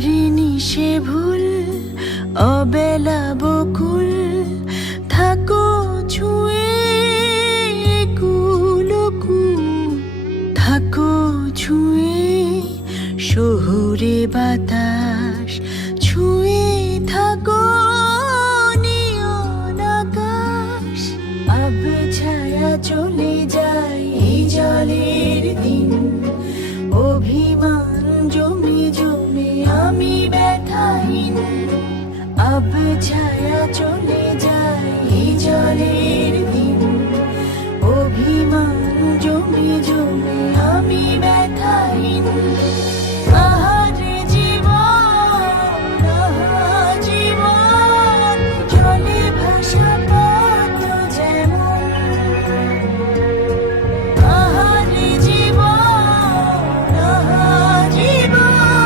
পারিনি সে ভুল অবেলা বকুল থাকো ছুঁয়ে কুলকুল থাকো ছুঁয়ে শহুরে বাতাস ছুঁয়ে থাকো নিয়ন আকাশ আবে ছায়া চলে যায় এই জলের দিন অভিমান জমে জমে আমি ব্যথাহীন আব ছায়া চলে যায় এই জলের দিন অভিমান জমে জমে আমি ব্যথাহীন